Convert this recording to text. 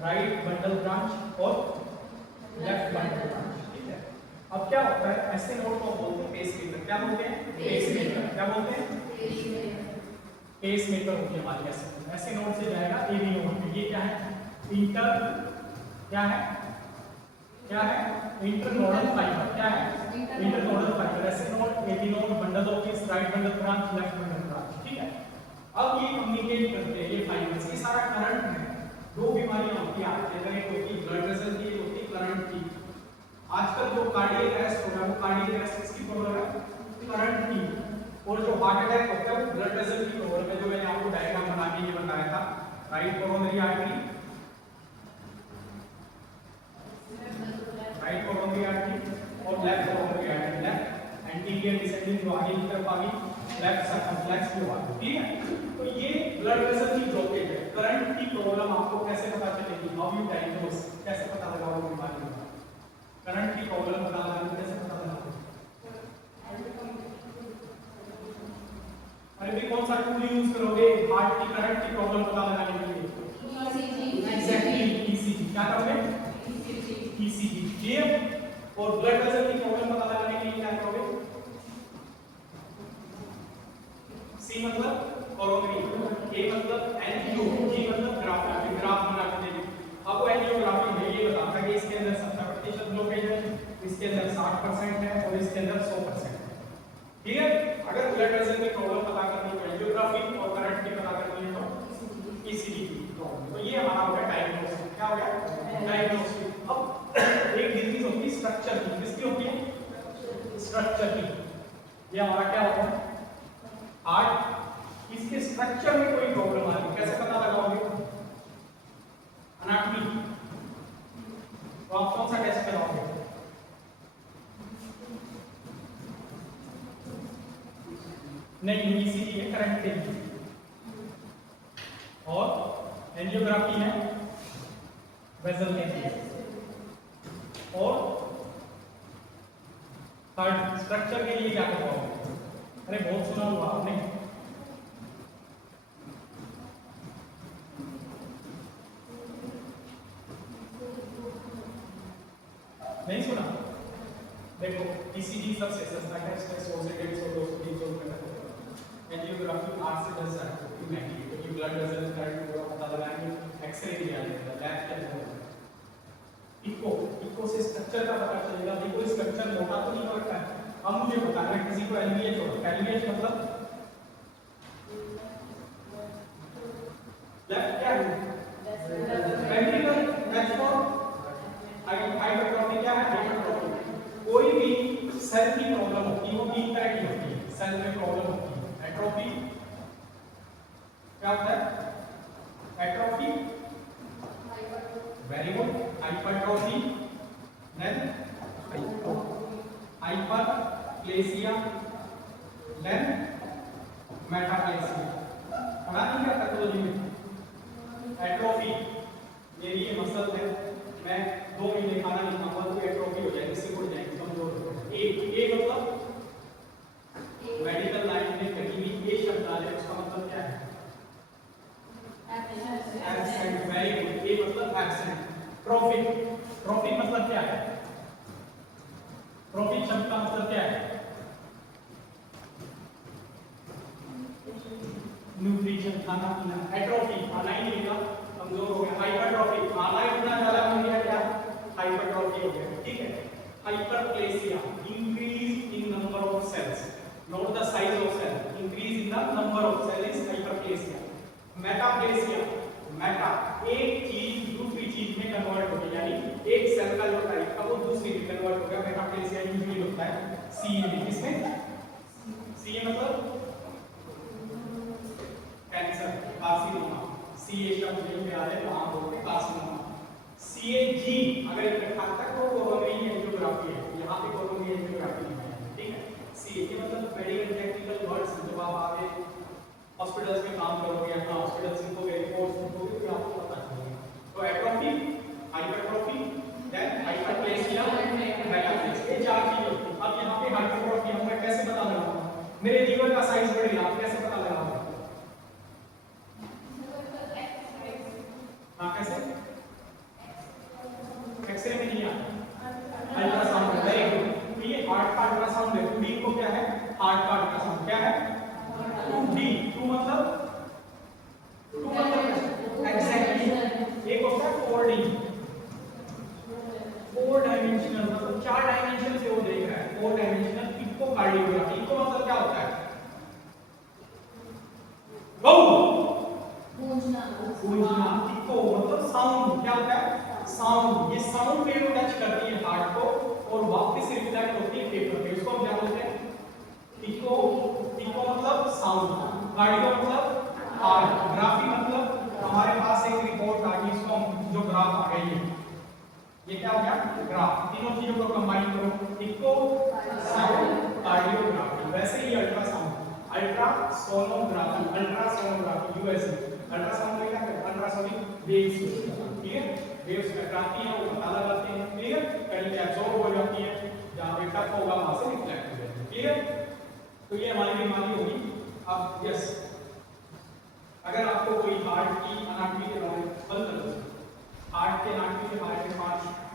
Right bundle branch और left bundle branch, ठीक है। अब क्या होता है, ऐसे नोड को बोलते हैं पेसमेकर। क्या बोलते हैं? पेसमेकर। क्या बोलते हैं? पेसमेकर होती है हमारी ऐसे नोड से जाएगा एबी नोड में। ये क्या है? इंटर क्या है? क्या है? Internodal fibre. क्या है? Internodal fibre. SA node AV node, bundle of piece, right bundle branch, left bundle branch, ठीक है। अब ये कम्युनिकेट करते हैं, ये फाइबर्स, ये सारा करंट है। दो बीमारियां होती हैं आज के, एक होती है ब्लड वेसल की, एक होती है करंट की। आजकल जो कार्डियक अरेस्ट हो रहा है वो कार्डियक अरेस्ट किसकी प्रॉब्लम है? करंट की। और जो हार्ट अटैक होता है वो ब्लड वेसल की प्रॉब्लम है, जो मैंने आपको डायग्राम बना के ये बताया था। Right coronary artery, right coronary artery और left coronary artery. Left anterior descending जो आगे की तरफ आ गई, लेफ्ट सर्कमफ्लेक्स जो आ गई, ठीक है। तो ये ब्लड वेसल की ब्लॉकेज है। करंट की प्रॉब्लम आपको कैसे पता चलेगी? हाउ यू डायग्नोस, कैसे पता लगाओगे बीमारी का? करंट की प्रॉब्लम पता लगाने कैसे पता लगाओगे? अरे भी कौन सा टूल यूज करोगे हार्ट की करंट की प्रॉब्लम पता लगाने के लिए? Exactly ECG. क्या करोगे? ईसीजी। क्लियर। और ब्लड वेसल की प्रॉब्लम पता लगाने के लिए क्या करोगे? सी मतलब कोरोनरी, ए मतलब एंजियो, जी मतलब ग्राफ। ग्राफ बना के देंगे। अब वो एंजियोग्राफी में ये बताता है कि इसके अंदर 70% ब्लॉकेज है, इसके अंदर 60% है और इसके अंदर 100% है। ठीक है। अगर ब्लड वेसल की प्रॉब्लम पता करनी है एंजियोग्राफी और करंट की पता करनी है तो ईसीजी की प्रॉब्लम। तो ये हमारा हो गया डायग्नोसिस। क्या हो गया? डायग्नोसिस। अब एक डिजीज होती है स्ट्रक्चर की। किसकी होती है? स्ट्रक्चर की। ये हमारा क्या होता है? हार्ट। इसके स्ट्रक्चर में कोई प्रॉब्लम आ रही है, कैसे पता लगाओगे? एनाटॉमी। तो आप कौन सा टेस्ट कराओगे? नहीं, ईसीजी है करंट के लिए, और एंजियोग्राफी है वेसल के लिए, और थर्ड स्ट्रक्चर के लिए क्या कराओगे? अरे बहुत सुना हुआ आपने। नहीं सुना? देखो ईसीजी सबसे सस्ता है, इसमें 100 से 150 200 300 रुपए तक होगा। एंजियोग्राफी 8 से 10 हज़ार की महंगी है, क्योंकि ब्लड वेसल करंट पूरा पता लगाएंगे, एक्सरे भी आ जाएगा, लैब के अंदर। इको से स्ट्रक्चर का पता चलेगा। देखो स्ट्रक्चर मोटा तो नहीं होता है। अब मुझे बताना है किसी को एलवीएच होगा। एलवीएच मतलब लेफ्ट क्या है? वेंट्रिकल। Next for hypertrophy. क्या है? हाइपरट्रॉफी। कोई भी सेल की प्रॉब्लम होती है वो तीन तरह की होती है। सेल में प्रॉब्लम होती है एट्रोफी। क्या होता है? Atrophy. Very good. Hypertrophy, then hyperplasia, then metaplasia. पढ़ा नहीं क्या पैथोलॉजी में? एट्रोफी, मेरी ये मसल है, मैं 2 महीने खाना नहीं खाऊंगा तो एट्रोफी हो जाएगी, सिकुड़ जाएगी, कमजोर हो जाएगी। ए मतलब मेडिकल लाइन में कहीं भी ए शब्द आ जाए उसका मतलब क्या है? एब्सेंट। Very good. ए मतलब एब्सेंट। ट्रोफिक। ट्रोफिक मतलब क्या है? ट्रोफिक शब्द का मतलब क्या है? न्यूट्रिशन, खाना पीना। एट्रोफी, खाना ही नहीं मिला, कमजोर हो गया। हाइपरट्रोफी, खाना इतना ज्यादा बन गया, क्या? हाइपरट्रोफी हो गया, ठीक है। Hyperplasia, increase in number of cells, not the size of cell, increase in the number of cell is hyperplasia. Metaplasia, meta एक चीज दूसरी चीज में कन्वर्ट हो गई, यानी एक सेल का जो टाइप था वो दूसरी में कन्वर्ट हो गया। मेटाप्लेसिया यूजुअली होता है सीए में। किसमें? सीए मतलब कैंसर, कार्सिनोमा। सीए शब्द जो में आ रहे हैं वहां बोलते हैं कार्सिनोमा। सीएजी अगर इकट्ठा तक तो कोरोनरी एंजियोग्राफी है, यहाँ पे कोरोनरी एंजियोग्राफी नहीं है, ठीक है। सीएजी मतलब मेडिकल टेक्निकल वर्ड्स, जब आप आगे हॉस्पिटल्स में काम करोगे या हॉस्पिटल्स में कोई रिपोर्ट्स लिखोगे तो आपको पता चलेगा। तो एट्रोफी, हाइपरट्रोफी, देन हाइपरप्लेसिया, मेटाप्लेसिया, ये चार चीजें होती हैं। अब यहाँ पे हाइपरट्रोफी हम मैं कैसे पता लगाऊंगा? मेरे लीवर का साइज बढ़ेगा, आप कैसे पता लगाओगे? हाँ कैसे? रिकॉर्डिंग 4 डायमेंशनल मतलब 4 डायमेंशन से वो देख रहा है 4 डायमेंशनल इकोकार्डियोग्राफी। इको मतलब क्या होता है? गो गूंजना। इको मतलब साउंड। क्या होता है? साउंड। ये साउंड वेव टच करती है हार्ट को और वापस रिफ्लेक्ट होती है पेपर पे। उसको हम क्या बोलते हैं? इको। इको मतलब साउंड, कार्डियो मतलब हार्ट, ग्राफी मतलब हमारे पास एक रिपोर्ट आ गई, इसको हम जो ग्राफ आ गई है, ये क्या हो गया? ग्राफ। तीनों चीजों को कंबाइन करो, इको, साउंड, कार्डियोग्राफी। वैसे ही ultrasound, ultrasonography, ultrasonography USA, ultrasound में क्या करते हैं? अल्ट्रासोनिक वेव्स, ठीक है, वेव्स टकराती हैं, वो पता लगाते हैं, ठीक है, कहीं एब्जॉर्ब हो जाती है, जहां पे टच होगा वहां से रिफ्लेक्ट हो जाएगी, ठीक है। तो ये हमारी बीमारी होगी। अब यस, अगर आपको कोई हार्ट की अनाटमी के बारे में पता चले, हार्ट के अनाटमी के बारे में 5